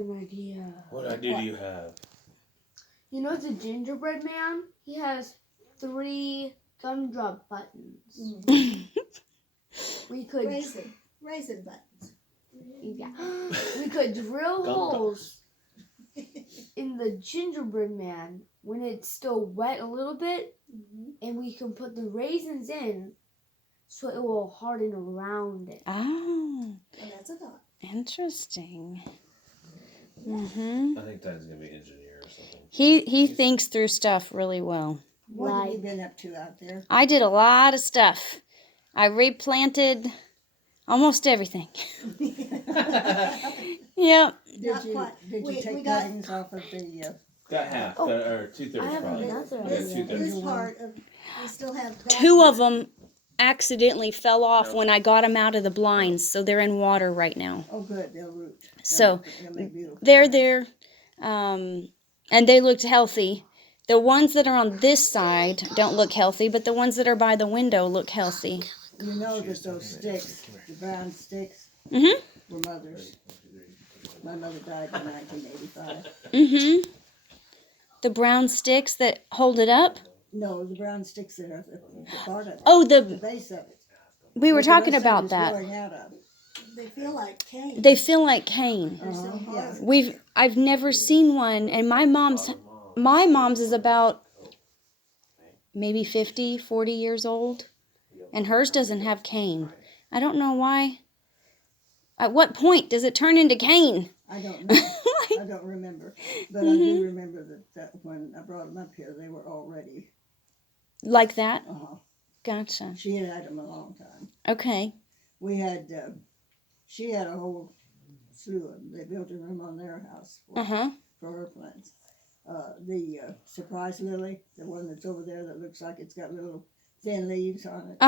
an idea. What idea do you have? You know the gingerbread man? He has 3 gumdrop buttons. We could raisin buttons. Yeah. We could drill holes in the gingerbread man when it's still wet a little bit, and we can put the raisins in so it will harden around it. Oh, And that's a thought. interesting. I think Dad's gonna be an engineer or something. He thinks through stuff really well. What have you been up to out there? I did a lot of stuff. I replanted almost everything. Yep. Did you take cuttings off of the... Got half, or 2/3 probably. This part of... We still have that 2 of them accidentally fell off when I got them out of the blinds, so they're in water right now. Oh, good. They'll root. So They'll make beautiful they're there, and they looked healthy. The ones that are on this side don't look healthy, but the ones that are by the window look healthy. You know that those sticks, the brown sticks, Mm-hmm. were mother's. My mother died in 1985. Mm-hmm. The brown sticks that hold it up? No, the brown sticks that are the part of it. Oh, The base of it. we were What the talking rest of about it is that. growing out of. They feel like cane. They feel like cane. Yeah. I've never seen one, and my mom's is about maybe 50, 40 years old, and hers doesn't have cane. I don't know why. At what point does it turn into cane? I don't know. I don't remember. But I do remember that when I brought them up here, they were already... Like that? Gotcha. Gotcha. She had had them a long time. Okay. We had... she had a whole slew of them. They built a room on their house for her plants. The surprise lily, the one that's over there that looks like it's got little thin leaves on it,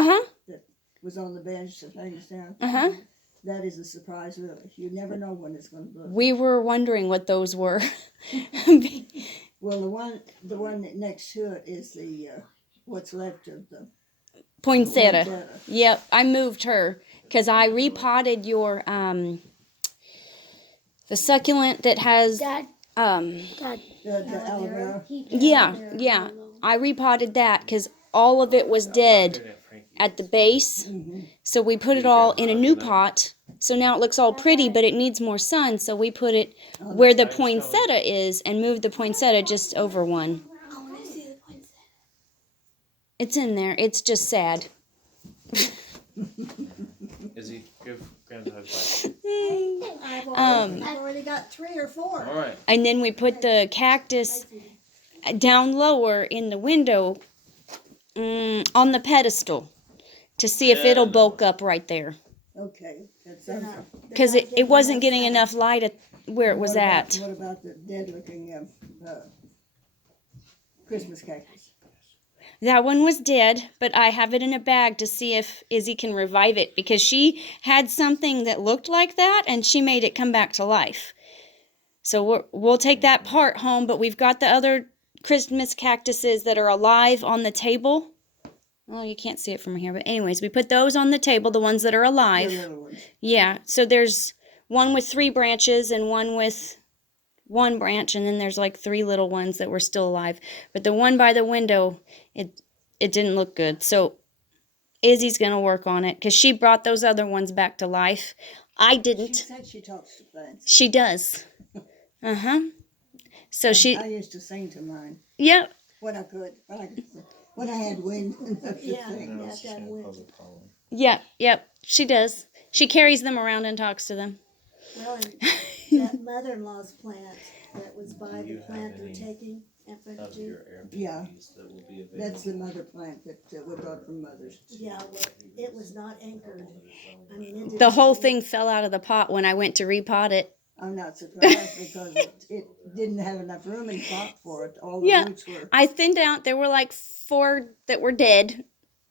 that was on the bench that hangs down. That is a surprise lily. You never know when it's going to bloom. We were wondering what those were. Well, the one next to it is the what's left of the Poinsettia. Yep, I moved her because I repotted your the succulent that has Dad. the aloe vera. yeah. I repotted that because all of it was dead at the base. So we put it all in a new pot. So now it looks all pretty, but it needs more sun. So we put it where the poinsettia is and moved the poinsettia just over one. I want to see the poinsettia. It's in there. It's just sad. Izzy, give Grandpa a high I've already got 3 or 4. All right. And then we put the cactus down lower in the window on the pedestal to see if it'll bulk up right there. Okay. That sounds... Because it wasn't getting enough light at where it was at. What about the dead-looking Christmas cactus? That one was dead, but I have it in a bag to see if Izzy can revive it because she had something that looked like that and she made it come back to life. So we'll take that part home, but we've got the other Christmas cactuses that are alive on the table. Well, you can't see it from here, but anyways, we put those on the table, the ones that are alive. The little ones. Yeah, so there's one with 3 branches and one with 1 branch, and then there's like 3 little ones that were still alive. But the one by the window, it didn't look good. So Izzy's going to work on it because she brought those other ones back to life. I didn't. She said she talks to plants. She does. So I used to sing to mine. Yep. When I could. When I had wind enough to sing. Yep. She does. She carries them around and talks to them. Well, and that mother-in-law's plant that was by the plant they're taking at 52. Yeah, that's the mother plant that we brought from Mother's. Yeah, well, it was not anchored. I mean, The whole thing fell out of the pot when I went to repot it. I'm not surprised because it didn't have enough room in the pot for it. All the roots were... I thinned out. There were like 4 that were dead.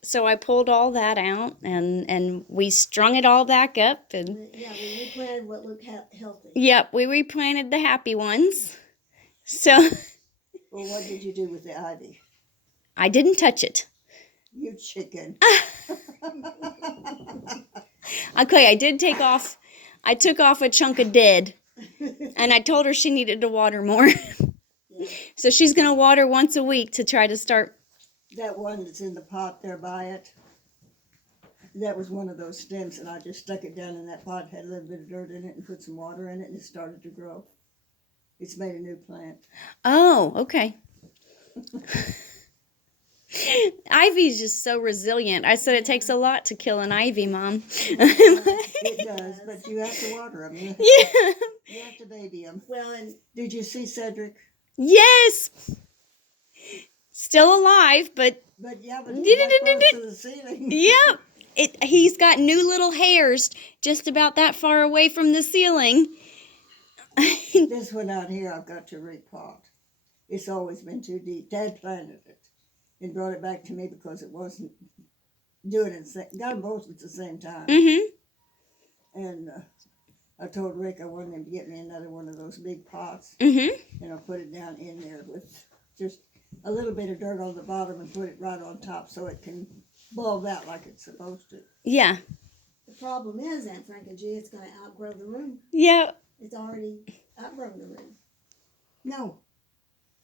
So I pulled all that out and we strung it all back up. And yeah, we replanted what looked healthy. Yep, we replanted the happy ones. So... Well, what did you do with the ivy? I didn't touch it. You chicken. Okay, I took off a chunk of dead And I told her she needed to water more. Yeah. So she's going to water once a week to try to start. That one that's in the pot there by it, that was one of those stems, and I just stuck it down in that pot, had a little bit of dirt in it, and put some water in it, and it started to grow. It's made a new plant. Oh, okay. Ivy's just so resilient. I said it takes a lot to kill an ivy, Mom. It does, but you have to water them. Yeah. You have to baby them. Well, and Did you see Cedric? Yes. Still alive, but But yeah, but he's that close to the ceiling. yep. He's got new little hairs just about that far away from the ceiling. This one out here I've got to repot. It's always been too deep. Dad planted it and brought it back to me because it wasn't doing it. Got them both at the same time. Mm-hmm. And I told Rick I wanted him to get me another one of those big pots. Mm-hmm. And I'll put it down in there with just a little bit of dirt on the bottom and put it right on top so it can bulb out like it's supposed to. Yeah. the problem is, Aunt Frankie G, it's going to outgrow the room. Yeah. It's already outgrown the room. No,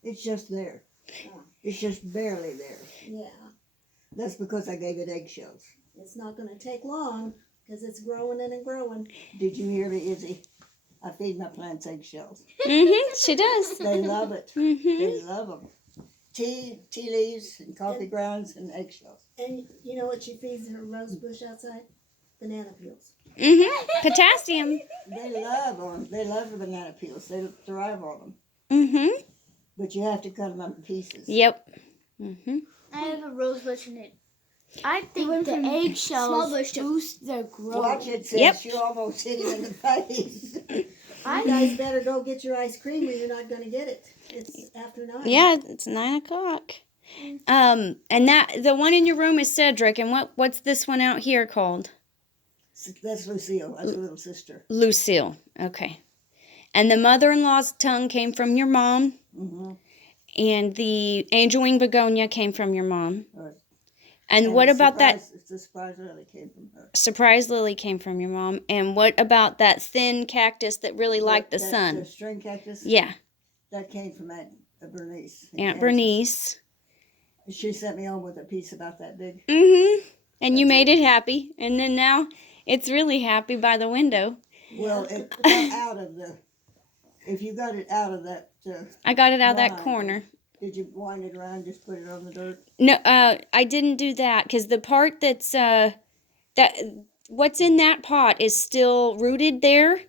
it's just there. Oh. It's just barely there. Yeah, That's because I gave it eggshells. it's not going to take long because it's growing and growing. Did you hear me, Izzy? I feed my plants eggshells. Mm-hmm. She does. They love it. Mm-hmm. They love them. Tea leaves and coffee grounds and eggshells. And you know what she feeds her rose bush outside? Banana peels. Mm-hmm. Potassium. They love them. They love the banana peels. They thrive on them. Mm-hmm. But you have to cut them up in pieces. Yep. Mm-hmm. I have a rose bush in it. I think went the from small eggshells bush to- boost their growth. Watch it, sis. Yep. You almost hit him in the face. You guys better go get your ice cream or you're not going to get it. It's after 9. Yeah, it's 9 o'clock. And that the one in your room is Cedric, and what's this one out here called? That's Lucille. That's a little sister. Lucille. Okay. And the mother-in-law's tongue came from your mom, Mm-hmm. and the angel wing begonia came from your mom. Right. And what about that The surprise really came from her. surprise lily came from your mom? And what about that thin cactus that really liked the The sun? string cactus? Yeah, That came from Aunt Bernice. in Aunt Kansas. Bernice. She sent me home with a piece about that big. Mm-hmm. And you made it happy, and then now it's really happy by the window. Well, it got out of the. If you got it out of that, I got it out of that Right. corner. did you wind it around? Just put it on the dirt. No, I didn't do that because the part that's what's in that pot is still rooted there,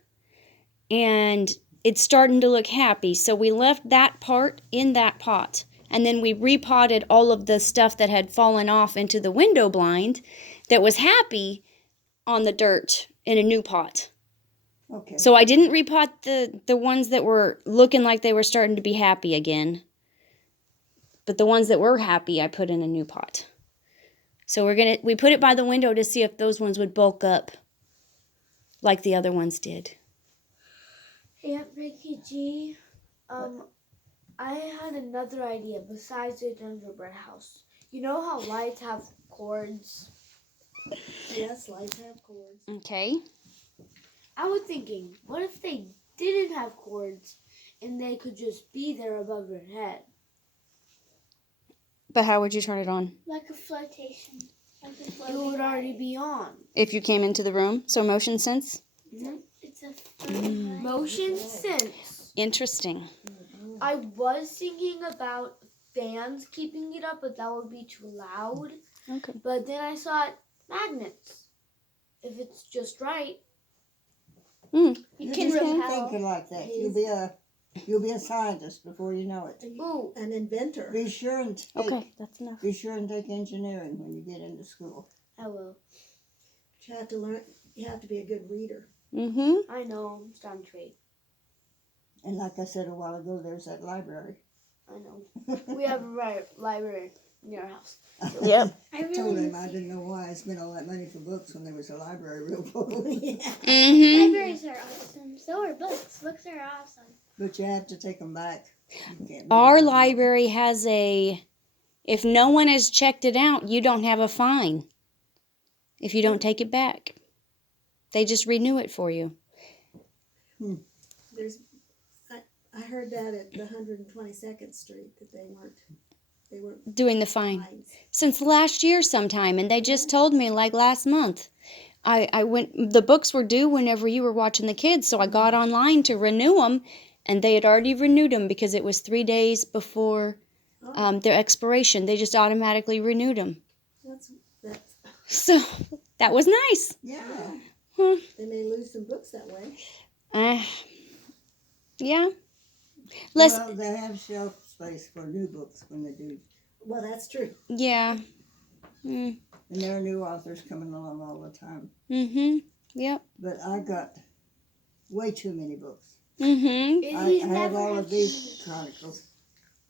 and it's starting to look happy. So we left that part in that pot, and then we repotted all of the stuff that had fallen off into the window blind that was happy on the dirt in a new pot. Okay. So I didn't repot the ones that were looking like they were starting to be happy again. But the ones that were happy, I put in a new pot. So we put it by the window to see if those ones would bulk up like the other ones did. Aunt Ricky G, I had another idea besides the gingerbread house. You know how lights have cords? Yes, lights have cords. Okay. I was thinking, what if they didn't have cords and they could just be there above your head? But how would you turn it on? Like a flotation. Like a It floating would already light. be on. If you came into the room, so motion sense? It's a floating light. Motion sense. Interesting. I was thinking about fans keeping it up, but that would be too loud. Okay. But then I thought magnets. If it's just right. You You can just keep repel. thinking like that. You'll be a scientist before you know it. Ooh. An inventor. Be sure and take. Okay, that's enough. Be sure and take engineering when you get into school. I will. You have to learn. You have to be a good reader. Mm-hmm. I know. I'm starting to trade. And like I said a while ago, there's that library. I know. We have a library near our house. Yep. I really Told him want I to see. didn't know why I spent all that money for books when there was a library real full. Mm-hmm. Libraries are awesome. So are books. Books are awesome. But you have to take them back. You can't read Our them. library has if no one has checked it out, you don't have a fine if you don't take it back. They just renew it for you. There's I heard that at the 122nd Street that they weren't doing the fine. fines. Since last year sometime, and they just told me like last month. I went, the books were due whenever you were watching the kids, so I got online to renew them, and they had already renewed them because it was 3 days before their expiration. They just automatically renewed them. That's So that was nice. Yeah. they may lose some books that way. Yeah. Let's, Well, they have shelf space for new books when they do. Well, that's true. yeah. Mm. And there are new authors coming along all the time. Mm-hmm. Yep. But I got way too many books. Mm-hmm. I have all of these chronicles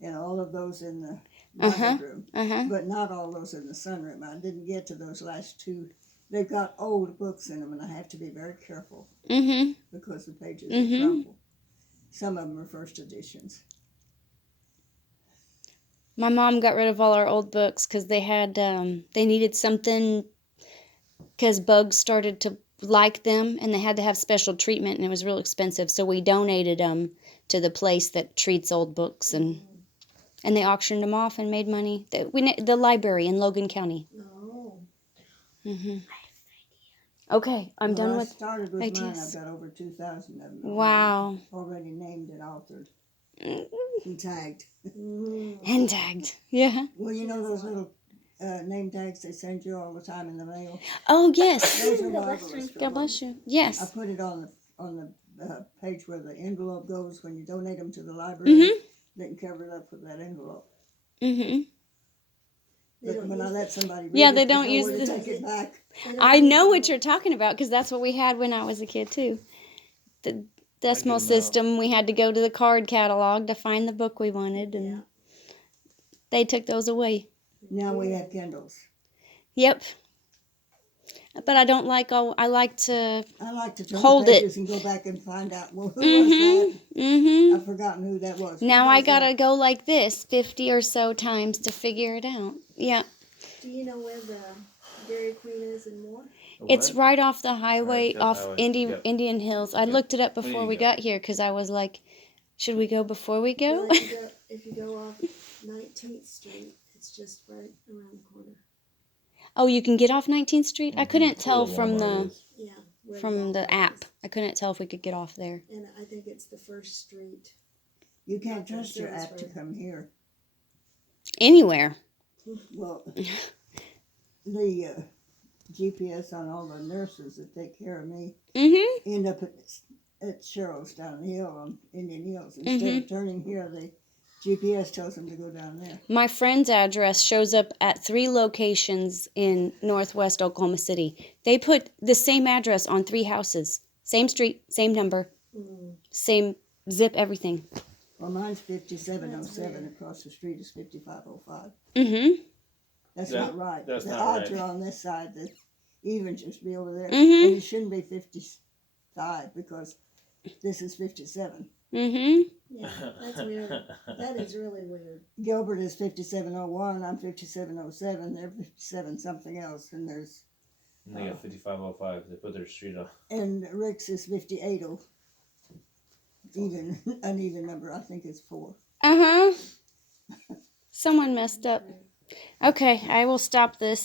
and all of those in the bedroom, but not all those in the sunroom. I didn't get to those last two. They've got old books in them, and I have to be very careful Mm-hmm. because the pages will crumble. Some of them are first editions. My mom got rid of all our old books because they had, they needed something because bugs started to like them and they had to have special treatment and it was real expensive. So we donated them to the place that treats old books and they auctioned them off and made money. The library in Logan County. Oh. Mm-hmm. Okay, I'm done I with started with mine. ideas. I've got over 2,000 of them. Wow. Already named and authored and tagged. And tagged. Yeah. Well, you know those little name tags they send you all the time in the mail? Oh, yes. Those are marvelous. God bless you. I Yes. put it on the page where the envelope goes when you donate them to the library. They can cover it up with that envelope. Mm-hmm. But when I let somebody read Yeah, it, they don't know use where to the- take it back. I know what you're talking about because that's what we had when I was a kid, too. The decimal them out. system, we had to go to the card catalog to find the book we wanted, and they took those away. Now we have Kindles. Yep. But I don't like all, I like to, I like to turn Hold the it. pages and go back and find out, well, who was that? mm-hmm. I've forgotten who that was. Now Who I was gotta that? go like this 50 or so times to figure it out. Yeah. Do you know where the Dairy Queen is in Moore? It's right off the highway, Right, off highway. Yep. Indian Hills. I Yep. looked it up There before you we go. got here because I was like, should we go before we go? Well, if you go off 19th Street, it's just right around the corner. Oh, you can get off 19th Street? I couldn't That's tell where from Walmart the is. Yeah. where from the Walmart app. is. I couldn't tell if we could get off there. And I think it's the first street. You can't Okay, trust your so it's app to right. come here. Anywhere. Well, the GPS on all the nurses that take care of me Mm-hmm. end up at Cheryl's down the hill on Indian Hills. Instead of turning here, the GPS tells them to go down there. My friend's address shows up at 3 locations in northwest Oklahoma City. They put the same address on 3 houses. Same street, same number, same zip, everything. Well, mine's 5707. Across the street is 5505. Mm-hmm. That's Yeah, not right. that's the not odds right. are on this side. The even should be over there. Mhm. And it shouldn't be 55 because this is 57. Mm-hmm. Yeah, that's weird. That is really weird. Gilbert is 5701. I'm 5707. They're 57 something else. And there's And they got 5505. They put their street on. and Rick's is 58. Even uneven number. I think it's 4. Uh-huh. Someone messed up. Okay, I will stop this.